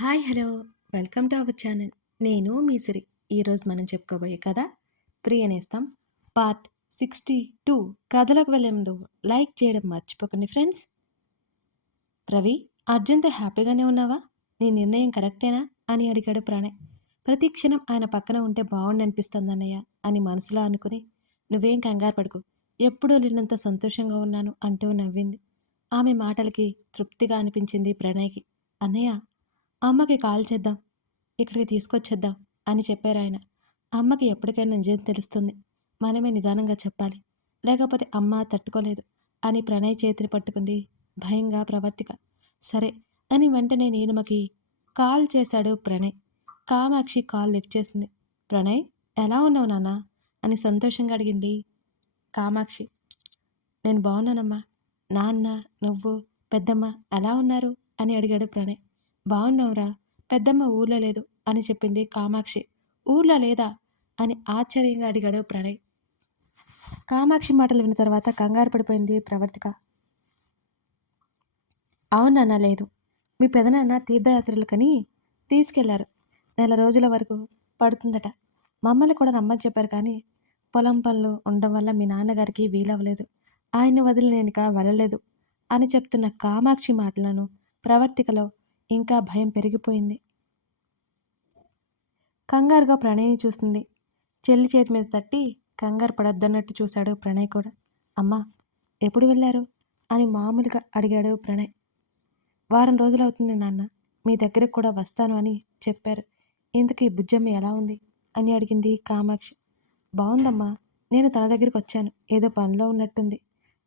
Hi hello welcome to our channel. నేను మీ సిరి. ఈరోజు మనం చెప్పుకోబోయే కథ ప్రియనేస్తం పార్ట్ 62. కథలోకి వెళ్ళే ముందు లైక్ చేయడం మర్చిపోకండి ఫ్రెండ్స్. రవి, అర్జున్తో హ్యాపీగానే ఉన్నావా? నీ నిర్ణయం కరెక్టేనా అని అడిగాడు ప్రణయ్. ప్రతి క్షణం ఆయన పక్కన ఉంటే బాగుండనిపిస్తుందన్నయ్య అని మనసులో అనుకుని, నువ్వేం కంగారు పడుకు, ఎప్పుడూ లేనంత సంతోషంగా ఉన్నాను అంటూ నవ్వింది. ఆమె మాటలకి తృప్తిగా అనిపించింది ప్రణయ్కి. అన్నయ్య, అమ్మకి కాల్ చేద్దాం, ఇక్కడికి తీసుకొచ్చేద్దాం అని చెప్పారాయన. అమ్మకి ఎప్పటికైనా నిజం తెలుస్తుంది, మనమే నిదానంగా చెప్పాలి, లేకపోతే అమ్మ తట్టుకోలేదు అని ప్రణయ్ చేతిని పట్టుకుంది భయంగా ప్రవర్తిక. సరే అని వెంటనే నీలిమకి కాల్ చేశాడు ప్రణయ్. కామాక్షి కాల్ లిఫ్ట్ చేసింది. ప్రణయ్, ఎలా ఉన్నావు నాన్న అని సంతోషంగా అడిగింది కామాక్షి. నేను బాగున్నానమ్మా. నాన్న, నువ్వు, పెద్దమ్మ ఎలా ఉన్నారు అని అడిగాడు ప్రణయ్. బాగున్నావురా, పెద్దమ్మ ఊర్లో లేదు అని చెప్పింది కామాక్షి. ఊర్లో లేదా అని ఆశ్చర్యంగా అడిగాడు ప్రణయ్. కామాక్షి మాటలు విన్న తర్వాత కంగారు పడిపోయింది ప్రవర్తిక. అవునన్నా, లేదు, మీ పెదనాన్న తీర్థయాత్రలకని తీసుకెళ్లారు, నెల రోజుల వరకు పడుతుందట. మమ్మల్ని కూడా రమ్మని చెప్పారు, కానీ పొలం పనులు ఉండడం వల్ల మీ నాన్నగారికి వీలవ్వలేదు, ఆయన్ని వదిలి నేనిక వెళ్ళలేదు అని చెప్తున్న కామాక్షి మాటలను ప్రవర్తికలో ఇంకా భయం పెరిగిపోయింది. కంగారుగా ప్రణయ్ని చూస్తుంది. చెల్లి చేతి మీద తట్టి కంగారు పడొద్దన్నట్టు చూశాడు ప్రణయ్ కూడా. అమ్మా, ఎప్పుడు వెళ్ళారు అని మామూలుగా అడిగాడు ప్రణయ్. వారం రోజులవుతుంది నాన్న, మీ దగ్గరకు కూడా వస్తాను అని చెప్పారు. ఇంతకీ బుజ్జమ్మ ఎలా ఉంది అని అడిగింది కామాక్షి. బాగుందమ్మా, నేను తన దగ్గరికి వచ్చాను, ఏదో పనిలో ఉన్నట్టుంది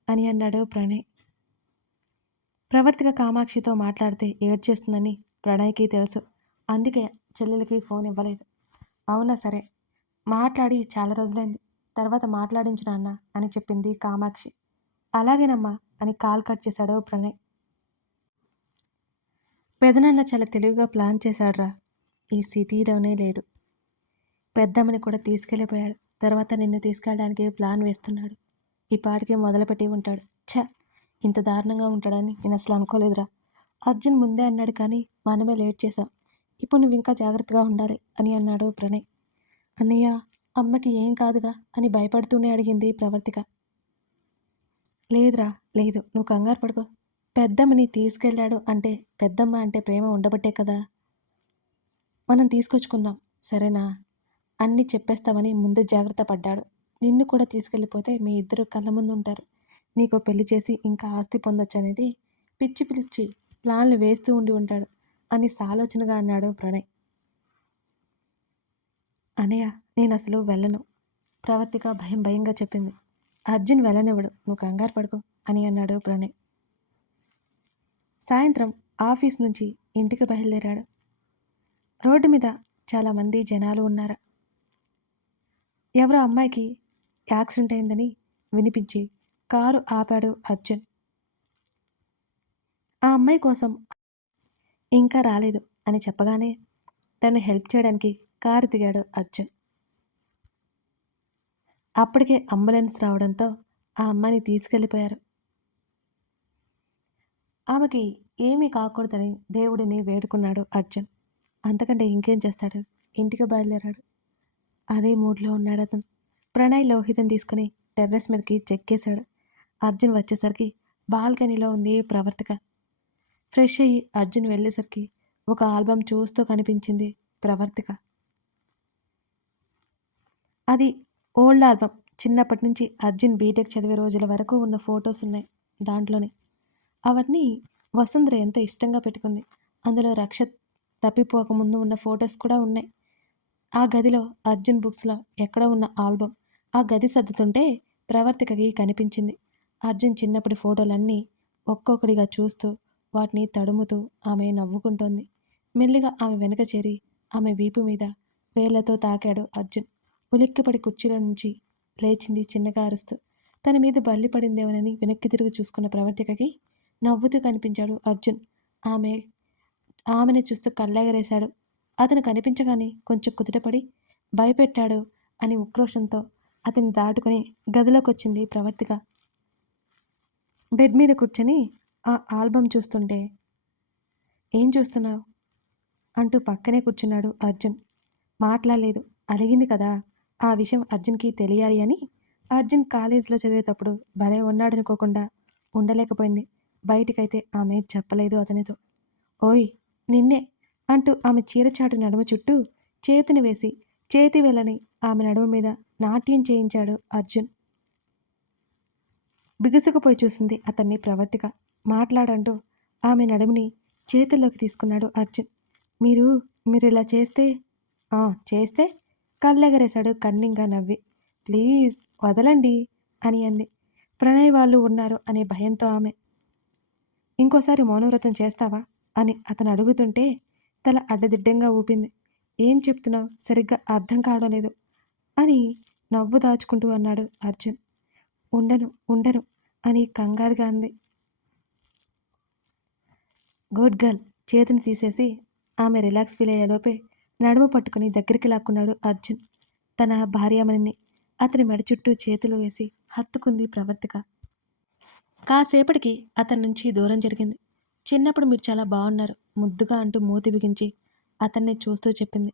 అని అన్నాడు ప్రణయ్. ప్రవర్తిక కామాక్షితో మాట్లాడితే ఏడ్చేస్తుందని ప్రణయ్కి తెలుసు, అందుకే చెల్లెలకి ఫోన్ ఇవ్వలేదు. అవునా, సరే, మాట్లాడి చాలా రోజులైంది, తర్వాత మాట్లాడించు నాన్న అని చెప్పింది కామాక్షి. అలాగేనమ్మా అని కాల్ కట్ చేశాడు ప్రణయ్. పెదనాన్న చాలా తెలివిగా ప్లాన్ చేశాడ్రా, ఈ సిటీలోనే లేడు, పెద్దమ్మని కూడా తీసుకెళ్ళిపోయాడు, తర్వాత నిన్ను తీసుకెళ్ళడానికి ప్లాన్ వేస్తున్నాడు, ఈ పాటికి మొదలుపెట్టి ఉంటాడు. ఛ, ఇంత దారుణంగా ఉంటాడని నేను అసలు అనుకోలేదురా. అర్జున్ ముందే అన్నాడు, కానీ మనమే లేట్ చేశాం, ఇప్పుడు నువ్వు ఇంకా జాగ్రత్తగా ఉండాలి అని అన్నాడు ప్రణయ్. అన్నయ్య, అమ్మకి ఏం కాదుగా అని భయపడుతూనే అడిగింది ప్రవర్తిక. లేదురా, లేదు, నువ్వు కంగారు పడుకో, పెద్దమ్మని తీసుకెళ్ళాడు అంటే పెద్దమ్మ అంటే ప్రేమ ఉండబట్టే కదా మనం తీసుకొచ్చుకుందాం, సరేనా? అన్నీ చెప్పేస్తామని ముందు జాగ్రత్త పడ్డాడు. నిన్ను కూడా తీసుకెళ్ళిపోతే మీ ఇద్దరు కళ్ళ ముందు ఉంటారు, నీకో పెళ్లి చేసి ఇంకా ఆస్తి పొందొచ్చు అనేది పిచ్చి పిచ్చి ప్లాన్లు వేస్తూ ఉండి ఉంటాడు అని సాలోచనగా అన్నాడు ప్రణయ్. అనయ్య, నేను అసలు వెళ్ళను, ప్రవర్తిక భయం భయంగా చెప్పింది. అర్జున్ వెళ్ళనివ్వడు, నువ్వు కంగారు పడుకో అని అన్నాడు ప్రణయ్. సాయంత్రం ఆఫీస్ నుంచి ఇంటికి బయలుదేరాడు. రోడ్డు మీద చాలామంది జనాలు ఉన్నారు. ఎవరో అమ్మాయికి యాక్సిడెంట్ అయిందని వినిపించి కారు ఆపాడు అర్జున్. ఆ అమ్మాయి కోసం ఇంకా రాలేదు అని చెప్పగానే తను హెల్ప్ చేయడానికి కారు దిగాడు అర్జున్. అప్పటికే అంబులెన్స్ రావడంతో ఆ అమ్మాయిని తీసుకెళ్ళిపోయారు. ఆమెకి ఏమీ కాకూడదని దేవుడిని వేడుకున్నాడు అర్జున్. అంతకంటే ఇంకేం చేస్తాడు, ఇంటికి బయలుదేరాడు. అదే మూడ్లో ఉన్నాడు అతను. ప్రణయ్ లోహితని తీసుకుని టెర్రస్ మీదకి చెక్కేశాడు. అర్జున్ వచ్చేసరికి బాల్కనీలో ఉంది ప్రవర్తిక. ఫ్రెష్ అయ్యి అర్జున్ వెళ్ళేసరికి ఒక ఆల్బమ్ చూస్తూ కనిపించింది ప్రవర్తిక. అది ఓల్డ్ ఆల్బమ్, చిన్నప్పటి నుంచి అర్జున్ బీటెక్ చదివే రోజుల వరకు ఉన్న ఫొటోస్ ఉన్నాయి దాంట్లోనే. అవన్నీ వసుంధర ఎంతో ఇష్టంగా పెట్టుకుంది. అందులో రక్ష తప్పిపోకముందు ఉన్న ఫొటోస్ కూడా ఉన్నాయి. ఆ గదిలో అర్జున్ బుక్స్లో ఎక్కడ ఉన్న ఆల్బమ్ ఆ గది సర్దుతుంటే ప్రవర్తికకి కనిపించింది. అర్జున్ చిన్నప్పటి ఫోటోలన్నీ ఒక్కొక్కడిగా చూస్తూ వాటిని తడుముతూ ఆమె నవ్వుకుంటోంది. మెల్లిగా ఆమె వెనక చేరి ఆమె వీపు మీద వేళ్లతో తాకాడు అర్జున్. ఉలిక్కిపడి కుర్చీలో నుంచి లేచింది చిన్నగా అరుస్తూ. తన మీద బల్లి పడిందేమోనని వెనక్కి తిరిగి చూసుకున్న ప్రవర్తికకి నవ్వుతూ కనిపించాడు అర్జున్. ఆమెను చూస్తూ కళ్ళెగరేశాడు. అతను కనిపించగానే కొంచెం కుదుటపడి భయపెట్టాడు అని ఉక్రోషంతో అతన్ని దాటుకుని గదిలోకి వచ్చింది ప్రవర్తిక. బెడ్ మీద కూర్చొని ఆ ఆల్బమ్ చూస్తుంటే, ఏం చూస్తున్నావు అంటూ పక్కనే కూర్చున్నాడు అర్జున్. మాట్లాడలేదు. అలిగింది కదా! ఆ విషయం అర్జున్‌కి తెలియాలి అని అర్జున్ కాలేజీలో చదివేతప్పుడు భలే ఉన్నాడనుకోకుండా ఉండలేకపోయింది. బయటికైతే ఆమె చెప్పలేదు అతనితో. ఓయ్! నిన్నే అంటూ ఆమె చీరచాటు నడుము చుట్టూ చేతిని వేసి చేతి వేళ్ళని ఆమె నడుము మీద నాట్యం చేయించాడు అర్జున్. బిగుసుకుపోయి చూసింది అతన్ని ప్రవర్తిక. మాట్లాడంటూ ఆమె నడుముని చేతుల్లోకి తీసుకున్నాడు అర్జున్. మీరు మీరిలా చేస్తే ఆ! చేస్తే? కళ్ళెగరేశాడు కన్నింగా నవ్వి. ప్లీజ్ వదలండి అని అంది. ప్రణయ్ వాళ్ళు ఉన్నారు అనే భయంతో ఆమె. ఇంకోసారి మౌనవ్రతం చేస్తావా అని అతను అడుగుతుంటే తల అడ్డదిడ్డంగా ఊపింది. ఏం చెప్తున్నావు సరిగ్గా అర్థం కావడం లేదు అని నవ్వు దాచుకుంటూ అన్నాడు అర్జున్. ఉండను ఉండను అని కంగారుగా అంది. గుడ్ గర్ల్ చేతిని తీసేసి ఆమె రిలాక్స్ ఫీల్ అయ్యేలోపే నడుము పట్టుకుని దగ్గరికి లాక్కున్నాడు అర్జున్. తన భార్యామణిని అతని మెడ చుట్టూ చేతులు వేసి హత్తుకుంది ప్రవర్తిక. కాసేపటికి అతని నుంచి దూరం జరిగింది. చిన్నప్పుడు మీరు చాలా బాగున్నారు ముద్దుగా అంటూ మూతి బిగించి అతన్ని చూస్తూ చెప్పింది.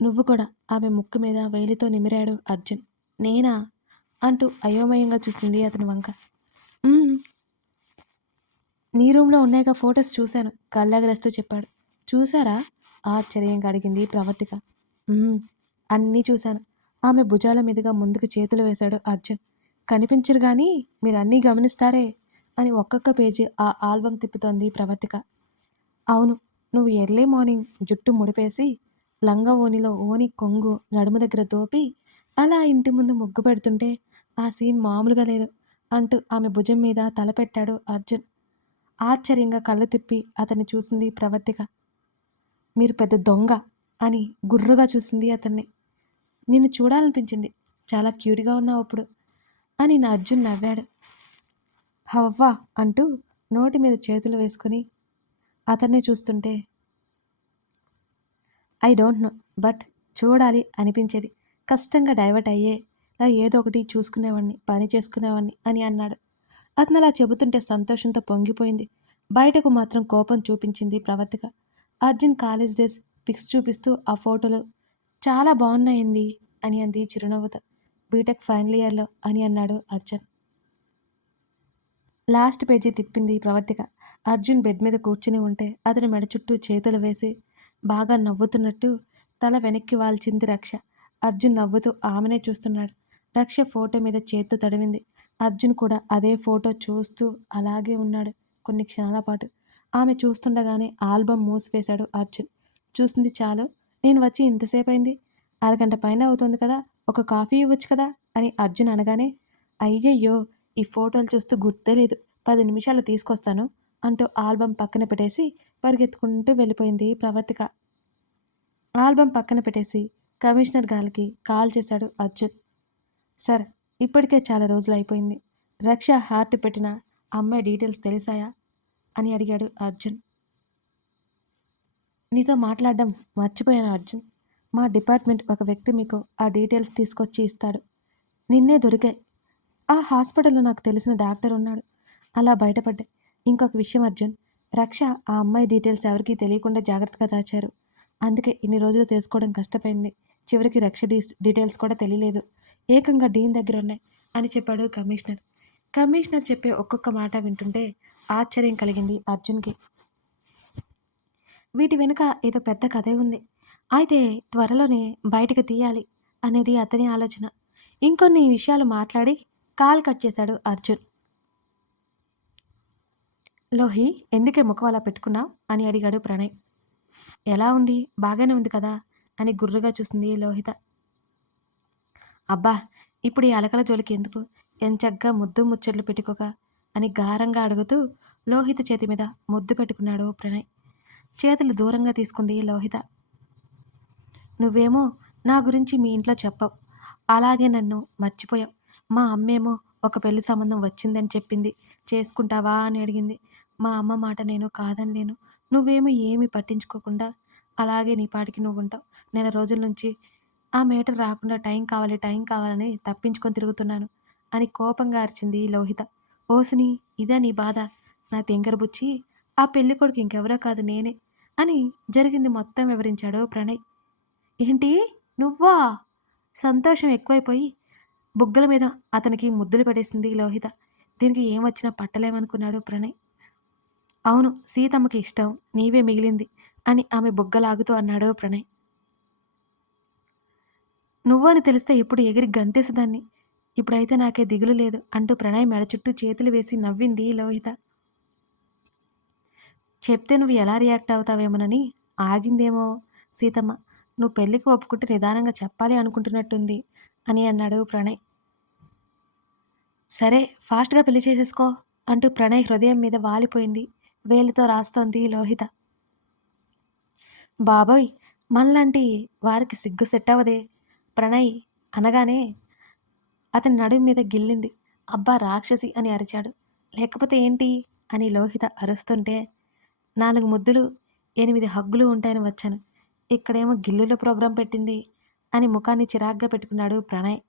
నువ్వు కూడా ఆమె ముక్కు మీద వేలితో నిమిరాడు అర్జున్. నేనా అంటూ అయోమయంగా చూసింది అతని వంక. "మ్మ్, నీ రూమ్లో ఉన్నాయిగా ఫొటోస్ చూశాను కళ్ళెగరేస్తూ చెప్పాడు. చూసారా ఆశ్చర్యంగా అడిగింది ప్రవర్తిక. "మ్మ్, అన్నీ చూశాను. ఆమె భుజాల మీదుగా ముందుకు చేతులు వేశాడు అర్జున్. కనిపించరు గాని మీరు అన్నీ గమనిస్తారే అని ఒక్కొక్క పేజీ ఆ ఆల్బం తిప్పుతోంది ప్రవర్తిక. అవును, నువ్వు ఎర్లీ మార్నింగ్ జుట్టు ముడిపేసి లంగా ఓణిలో ఓని కొంగు నడుము దగ్గర దోపి అలా ఇంటి ముందు ముగ్గు పెడుతుంటే ఆ సీన్ మామూలుగా లేదు అంటూ ఆమె భుజం మీద తల పెట్టాడు అర్జున్. ఆశ్చర్యంగా కళ్ళు తిప్పి అతన్ని చూసింది ప్రవర్తిక. మీరు పెద్ద దొంగ అని గుర్రుగా చూసింది అతన్ని. నిన్ను చూడాలనిపించింది. చాలా క్యూట్గా ఉన్నావు అప్పుడు అని నా అర్జున్ నవ్వాడు. హవ్వా అంటూ నోటి మీద చేతులు వేసుకుని అతన్ని చూస్తుంటే ఐ డోంట్ నో బట్ చూడాలి అనిపించేది. కష్టంగా డైవర్ట్ అయ్యేలా ఏదో ఒకటి చూసుకునేవాడిని పని చేసుకునేవాడిని అని అన్నాడు. అతను అలా చెబుతుంటే సంతోషంతో పొంగిపోయింది. బయటకు మాత్రం కోపం చూపించింది Pravartika. Arjun college days pics చూపిస్తూ ఆ ఫోటోలు చాలా బాగున్నాయింది అని అంది చిరునవ్వుతో. బీటెక్ ఫైనల్ ఇయర్లో అని అన్నాడు అర్జున్. లాస్ట్ పేజీ తిప్పింది ప్రవర్తిక. అర్జున్ బెడ్ మీద కూర్చుని ఉంటే అతని మెడ చుట్టూ చేతులు వేసి బాగా నవ్వుతున్నట్టు తల వెనక్కి వాల్చింది రక్ష. అర్జున్ నవ్వుతూ ఆమెనే చూస్తున్నాడు. రక్ష ఫోటో మీద చేత్తో తడిమింది. అర్జున్ కూడా అదే ఫోటో చూస్తూ అలాగే ఉన్నాడు కొన్ని క్షణాల పాటు. ఆమె చూస్తుండగానే ఆల్బమ్ మూసివేశాడు అర్జున్. చూసింది చాలు, నేను వచ్చి ఇంతసేపు అయింది, అరగంట పైన అవుతుంది కదా, ఒక కాఫీ ఇవ్వచ్చు కదా అని అర్జున్ అనగానే అయ్యయ్యో ఈ ఫోటోలు చూస్తూ గుర్తులేదు, 10 నిమిషాలు తీసుకొస్తాను అంటూ ఆల్బం పక్కన పెట్టేసి పరిగెత్తుకుంటూ వెళ్ళిపోయింది ప్రవర్తిక. ఆల్బం పక్కన పెట్టేసి కమిషనర్ గారికి కాల్ చేశాడు అర్జున్. సార్, ఇప్పటికే చాలా రోజులు అయిపోయింది. రక్ష హార్ట్ పెట్టిన అమ్మాయి డీటెయిల్స్ తెలిసాయా అని అడిగాడు అర్జున్. నీతో మాట్లాడడం మర్చిపోయాను అర్జున్. మా డిపార్ట్మెంట్ ఒక వ్యక్తి మీకు ఆ డీటెయిల్స్ తీసుకొచ్చి ఇస్తాడు. నిన్నే దొరికాయి. ఆ హాస్పిటల్లో నాకు తెలిసిన డాక్టర్ ఉన్నాడు. అలా బయటపడ్డాయి. ఇంకొక విషయం అర్జున్, రక్ష ఆ అమ్మాయి డీటెయిల్స్ ఎవరికీ తెలియకుండా జాగ్రత్తగా దాచారు. అందుకే ఇన్ని రోజులు తెలుసుకోవడం కష్టమైంది. చివరికి రక్ష డీటెయిల్స్ కూడా తెలియలేదు. ఏకంగా డీన్ దగ్గర ఉన్నాయి అని చెప్పాడు కమిషనర్. కమిషనర్ చెప్పే ఒక్కొక్క మాట వింటుంటే ఆశ్చర్యం కలిగింది అర్జున్కి. వీటి వెనుక ఏదో పెద్ద కథే ఉంది. అయితే త్వరలోనే బయటకు తీయాలి అనేది అతని ఆలోచన. ఇంకొన్ని విషయాలు మాట్లాడి కాల్ కట్ చేశాడు అర్జున్. లోహి, ఎందుకే ముఖం అలా పెట్టుకున్నావు అని అడిగాడు ప్రణయ్. ఎలా ఉంది, బాగానే ఉంది కదా అని గుర్రుగా చూసింది లోహిత. అబ్బా, ఇప్పుడు ఈ అలకల జోలికి ఎందుకు, ఎంచగ్గా ముద్దు ముచ్చట్లు పెట్టుకోక అని గారంగా అడుగుతూ లోహిత చేతి మీద ముద్దు పెట్టుకున్నాడు ప్రణయ్. చేతులు దూరంగా తీసుకుంది లోహిత. నువ్వేమో నా గురించి మీ ఇంట్లో చెప్పవు, అలాగే నన్ను మర్చిపోయావు. మా అమ్మేమో ఒక పెళ్లి సంబంధం వచ్చిందని చెప్పింది, చేసుకుంటావా అని అడిగింది. మా అమ్మ మాట నేను కాదనలేను. నువ్వేమో ఏమీ పట్టించుకోకుండా అలాగే నీ పాటికి నువ్వు ఉంటావు. నెల రోజుల నుంచి ఆ మేటర్ రాకుండా టైం కావాలని తప్పించుకొని తిరుగుతున్నాను అని కోపంగా అరిచింది లోహిత. ఓసిని, ఇదే నీ బాధ? నా తెంగరబుచ్చి, ఆ పెళ్లి కొడుకు ఇంకెవరో కాదు నేనే. అని జరిగింది మొత్తం వివరించాడు ప్రణయ్. ఏంటి? నువ్వా? సంతోషం ఎక్కువైపోయి బుగ్గల మీద అతనికి ముద్దులు పెట్టేసింది లోహిత. దీనికి ఏమొచ్చినా పట్టలేమనుకున్నాడు ప్రణయ్. అవును, సీతమ్మకి ఇష్టం, నీవే మిగిలింది అని ఆమె బుగ్గలాగుతూ అన్నాడు ప్రణయ్. నువ్వు అని తెలిస్తే ఇప్పుడు ఎగిరి గంతేసేదాన్ని. ఇప్పుడైతే నాకే దిగులు లేదు అంటూ ప్రణయ్ మెడ చుట్టూ చేతులు వేసి నవ్వింది లోహిత. చెప్తే నువ్వు ఎలా రియాక్ట్ అవుతావేమోనని ఆగిందేమో సీతమ్మ. నువ్వు పెళ్ళికి ఒప్పుకుంటే నిదానంగా చెప్పాలి అనుకుంటున్నట్టుంది అని అన్నాడు ప్రణయ్. సరే, ఫాస్ట్గా పెళ్లి చేసేసుకో అంటూ ప్రణయ్ హృదయం మీద వాలిపోయింది. వేలితో రాస్తోంది లోహిత. బాబోయ్, మనలాంటి వారికి సిగ్గు సెట్ అవ్వదే ప్రణయ్ అనగానే అతని నడుము మీద గిల్లింది. అబ్బా రాక్షసి అని అరిచాడు. లేకపోతే ఏంటి అని లోహిత అరుస్తుంటే 4 ముద్దులు 8 హగ్గులు ఉంటాయని వచ్చాను, ఇక్కడేమో గిల్లుల ప్రోగ్రాం పెట్టింది అని ముఖాన్ని చిరాగ్గా పెట్టుకున్నాడు ప్రణయ్.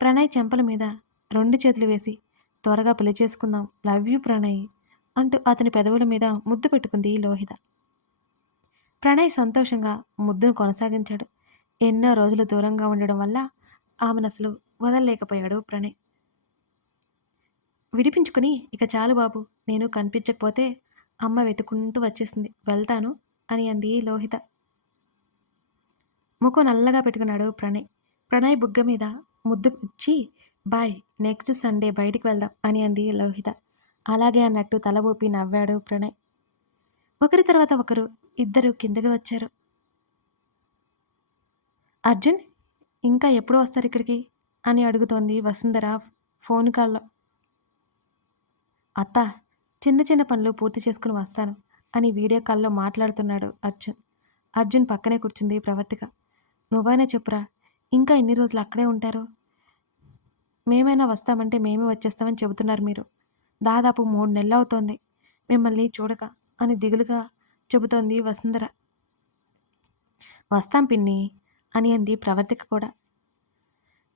ప్రణయ్ చెంపల మీద 2 చేతులు వేసి త్వరగా పెళ్లి చేసుకుందాం, లవ్ యూ ప్రణయ్ అంటూ అతని పెదవుల మీద ముద్దు పెట్టుకుంది లోహిత. ప్రణయ్ సంతోషంగా ముద్దును కొనసాగించాడు. ఎన్నో రోజులు దూరంగా ఉండడం వల్ల ఆమెను అసలు వదలలేకపోయాడు ప్రణయ్. విడిపించుకుని ఇక చాలు బాబు, నేను కనిపించకపోతే అమ్మ వెతుకుంటూ వచ్చేసింది, వెళ్తాను అని అంది లోహిత. ముఖం నల్లగా పెట్టుకున్నాడు ప్రణయ్. ప్రణయ్ బుగ్గ మీద ముద్దు ఇచ్చి బాయ్, నెక్స్ట్ సండే బయటికి వెళ్దాం అని అంది లోహిత. అలాగే అన్నట్టు తల ఊపి నవ్వాడు ప్రణయ్. ఒకరి తర్వాత ఒకరు ఇద్దరు కిందకి వచ్చారు. అర్జున్, ఇంకా ఎప్పుడు వస్తారు ఇక్కడికి అని అడుగుతోంది వసుంధర ఫోన్ కాల్లో. అత్త, చిన్న చిన్న పనులు పూర్తి చేసుకుని వస్తాను అని వీడియో కాల్లో మాట్లాడుతున్నాడు అర్జున్. అర్జున్ పక్కనే కూర్చుంది ప్రవర్తిక. నువ్వైనా చెప్పురా, ఇంకా ఎన్ని రోజులు అక్కడే ఉంటారు? మేమైనా వస్తామంటే మేమే వచ్చేస్తామని చెబుతున్నారు మీరు. దాదాపు 3 నెలలు అవుతోంది మిమ్మల్ని చూడక అని దిగులుగా చెబుతోంది వసుంధర. వస్తాం పిన్ని అని అంది ప్రవర్తిక కూడా.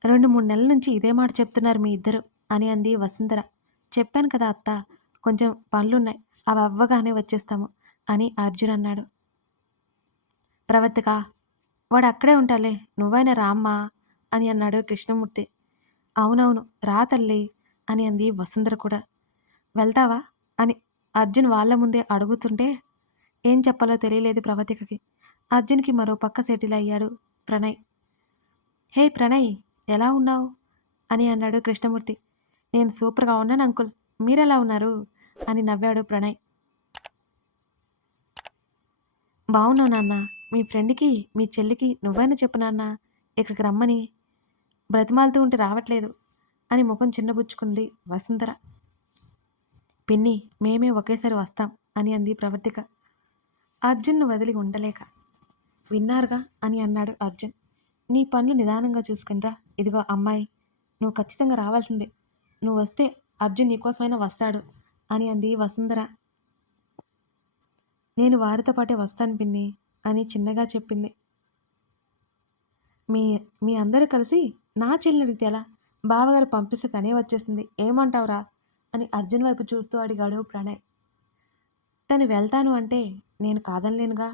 2-3 నెలల నుంచి ఇదే మాట చెప్తున్నారు మీ ఇద్దరు అని అంది వసుంధర. చెప్పాను కదా అత్త, కొంచెం పనులున్నాయి, అవి అవ్వగానే వచ్చేస్తాము అని అర్జున్ అన్నాడు. ప్రవర్తిక, వాడు అక్కడే ఉంటాలే, నువ్వైనా రామ్మా అని అన్నాడు కృష్ణమూర్తి. అవునవును రా తల్లి అని అంది వసుంధర కూడా. వెళ్తావా అని అర్జున్ వాళ్ళ ముందే అడుగుతుంటే ఏం చెప్పాలో తెలియలేదు ప్రవర్తికకి. అర్జున్కి మరో పక్క సెటిల్ అయ్యాడు ప్రణయ్. హే ప్రణయ్, ఎలా ఉన్నావు అని అన్నాడు కృష్ణమూర్తి. నేను సూపర్గా ఉన్నాను అంకుల్, మీరెలా ఉన్నారు అని నవ్వాడు ప్రణయ్. బావున్నావు నాన్న, మీ ఫ్రెండ్కి మీ చెల్లికి నువ్వైనా చెప్పు నాన్న ఇక్కడికి రమ్మని, బ్రతిమాలుతూ ఉంటే రావట్లేదు అని ముఖం చిన్నబుచ్చుకుంది వసుంధర. పిన్ని, మేమే ఒకేసారి వస్తాం అని అంది ప్రవర్తిక. అర్జున్ను వదిలి ఉండలేక. విన్నారుగా అని అన్నాడు అర్జున్. నీ పనులు నిదానంగా చూసుకునిరా. ఇదిగో అమ్మాయి, నువ్వు ఖచ్చితంగా రావాల్సిందే, నువ్వు వస్తే అర్జున్ నీకోసమైనా వస్తాడు అని అంది వసుంధర. నేను వారితో పాటే వస్తాను పిన్ని అని చిన్నగా చెప్పింది. మీ మీ అందరూ కలిసి నా చెల్లిని అడిగితే ఎలా? బావగారు పంపిస్తే తనే వచ్చేసింది, ఏమంటావురా అని అర్జున్ వైపు చూస్తూ అడిగాడు ప్రణయ్. తను వెళ్తాను అంటే నేను కాదనలేనుగా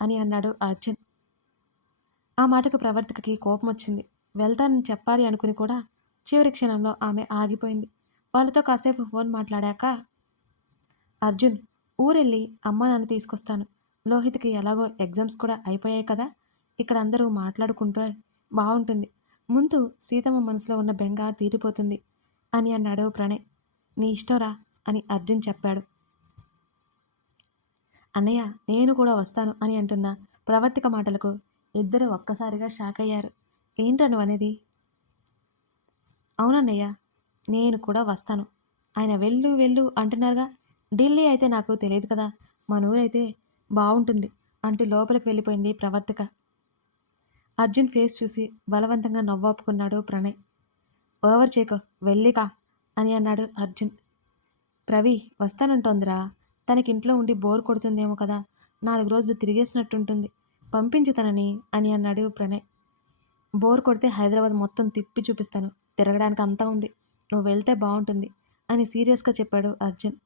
అని అన్నాడు అర్జున్. ఆ మాటకు ప్రవర్తికకి కోపం వచ్చింది. వెళ్తానని చెప్పాలి అనుకుని కూడా చివరి క్షణంలో ఆమె ఆగిపోయింది. వాళ్ళతో కాసేపు ఫోన్ మాట్లాడాక, అర్జున్, ఊరెళ్ళి అమ్మా నాన్న తీసుకొస్తాను, లోహిత్కి ఎలాగో ఎగ్జామ్స్ కూడా అయిపోయాయి కదా, ఇక్కడ అందరూ మాట్లాడుకుంటూ బాగుంటుంది, ముందు సీతమ్మ మనసులో ఉన్న బెంగ తీరిపోతుంది అని అన్నాడు ప్రణయ్. నీ ఇష్టంరా అని అర్జున్ చెప్పాడు. అన్నయ్య, నేను కూడా వస్తాను అని అంటున్న ప్రవర్తిక మాటలకు ఇద్దరు ఒక్కసారిగా షాక్ అయ్యారు. ఏంట్రా నువ్వు అనేది? అవునన్నయ్య, నేను కూడా వస్తాను, ఆయన వెళ్ళు వెళ్ళు అంటున్నారుగా, ఢిల్లీ అయితే నాకు తెలియదు కదా, మన ఊరైతే బాగుంటుంది అంటూ లోపలికి వెళ్ళిపోయింది ప్రవర్తిక. అర్జున్ ఫేస్ చూసి బలవంతంగా నవ్వాపుకున్నాడు ప్రణయ్. ఓవర్ చేకో, వెళ్ళికా అని అన్నాడు అర్జున్. ప్రవి వస్తానంటోందిరా, తనకింట్లో ఉండి బోర్ కొడుతుందేమో కదా, 4 రోజులు తిరిగేసినట్టుంటుంది, పంపించు తనని అని అన్నాడు ప్రణయ్. బోర్ కొడితే హైదరాబాద్ మొత్తం తిప్పి చూపిస్తాను, తిరగడానికి అంతా ఉంది, నువ్వు వెళ్తే బాగుంటుంది అని సీరియస్గా చెప్పాడు అర్జున్.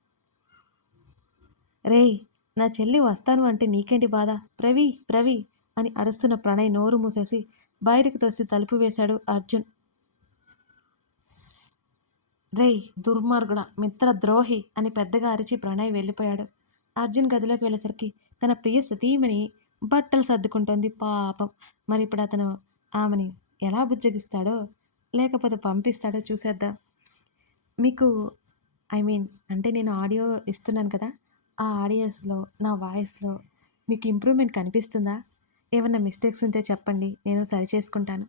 రేయ్, నా చెల్లి వస్తాను అంటే నీకేంటి బాధ? ప్రవీ! ప్రవీ! అని అరుస్తున్న ప్రణయ్ నోరు మూసేసి బయటకు తోసి తలుపు వేశాడు అర్జున్. రేయ్ దుర్మార్గుడా! మిత్రద్రోహి! అని పెద్దగా అరిచి ప్రణయ్ వెళ్ళిపోయాడు. అర్జున్ గదిలోకి వెళ్ళేసరికి తన ప్రియ సతీమణి బట్టలు సర్దుకుంటోంది పాపం. మరిప్పుడు అతను ఆమెని ఎలా బుజ్జగిస్తాడో, లేకపోతే పంపిస్తాడో చూసేద్దాం. మీకు అంటే నేను ఆడియో ఇస్తున్నాను కదా! ఆ ఆడియోస్‌లో, నా వాయిస్‌లో మీకు ఇంప్రూవ్‌మెంట్ కనిపిస్తుందా? ఏమన్నా మిస్టేక్స్ ఉంటే చెప్పండి. నేను సరిచేసుకుంటాను.